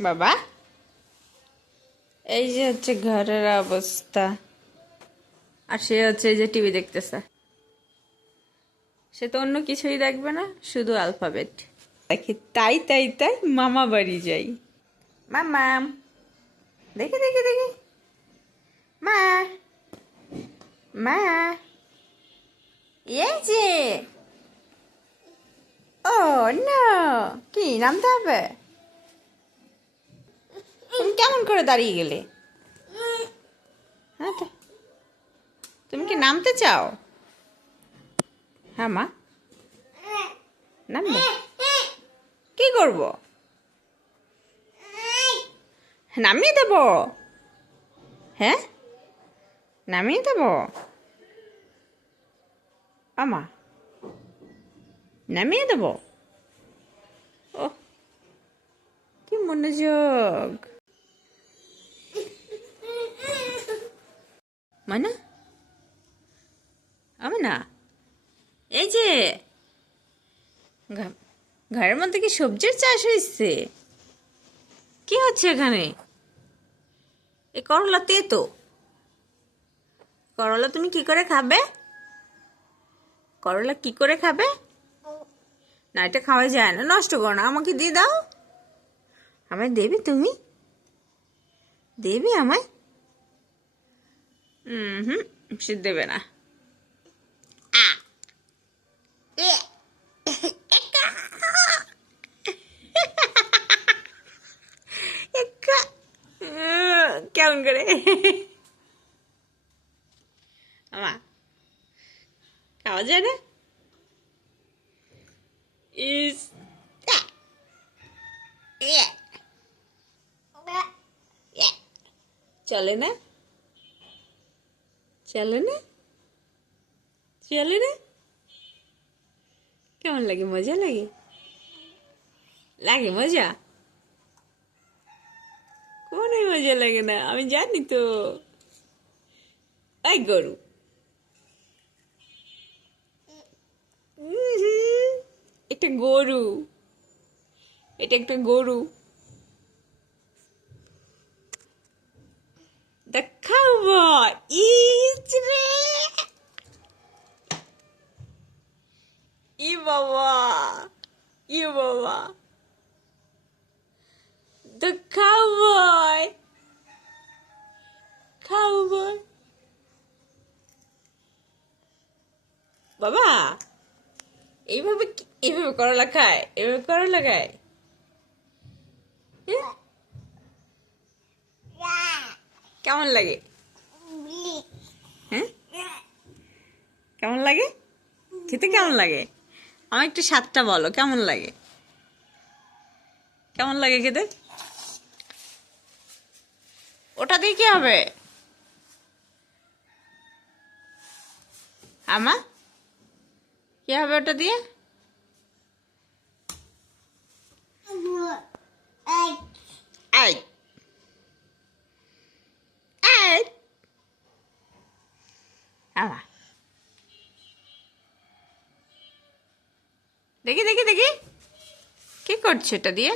বাবা? এই যে হচ্ছে ঘরের অবস্থা। আর সে হচ্ছে এই যে টিভি দেখতেছে। সে তো অন্য কিছুই দেখবে না শুধু অ্যালফাবেট দেখি তাই তাই তাই মামা বাড়ি যাই। মামাম দেখি দেখি দেখি। মা মা। এই যে। ও না কি নামতে হবে? তুমি কেমন করে দাঁড়িয়ে গেলে? হ্যাঁ তুমি কি নামতে চাও? হ্যাঁ মা। নামবে? কি করব? নামিয়ে দেব? হ্যাঁ? নামিয়ে দেব? আমা নামিয়ে দেব? ও কি মনোযোগ। মানে? আমি না? এই যে ঘরের মধ্যে কি সবজির চাষ হয়েছে কি হচ্ছে এখানে? এ করলা তে তো করলা তুমি কি করে খাবে? করলা কি করে খাবে? না, এটা খাওয়া যায় না, নষ্ট করো না, আমাকে দিয়ে দাও। আমায় দেবে তুমি? দেবে আমায়? হুম সে দেবে না কেমন করে আমা খাওয়া যায় না ইস চলে না চলে না চলে না কেমন লাগে, মজা লাগে? লাগে মজা? কোনে মজা লাগে না, আমি জানি তো। এই গরু। একটা গরু। এটা একটা গরু দেখাবো ইস রে ই বাবা ই বাবা The cowboy. Cowboy. বাবা এইভাবে এইভাবে করলা খায় এইভাবে করলা খায়? কেমন লাগে? হ্যাঁ? কেমন লাগে? খেতে কেমন লাগে? আমার একটু স্বাদটা বলো কেমন লাগে? কেমন লাগে খেতে? ওটা দিয়ে কি হবে? আমা? কি হবে ওটা দিয়ে? আমা? দেখি দেখি দেখি। কি করছে এটা দিয়ে?